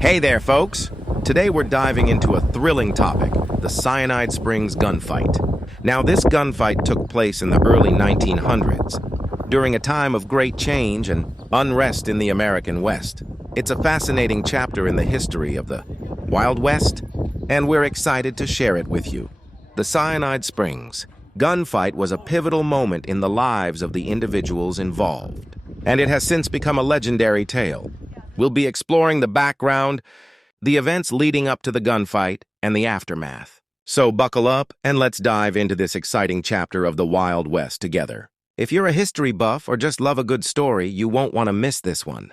Hey there, folks! Today we're diving into a thrilling topic, the Cyanide Springs gunfight. Now, this gunfight took place in the early 1900s, during a time of great change and unrest in the American West. It's a fascinating chapter in the history of the Wild West, and we're excited to share it with you. The Cyanide Springs gunfight was a pivotal moment in the lives of the individuals involved, and it has since become a legendary tale. We'll be exploring the background, the events leading up to the gunfight, and the aftermath. So buckle up and let's dive into this exciting chapter of the Wild West together. If you're a history buff or just love a good story, you won't want to miss this one.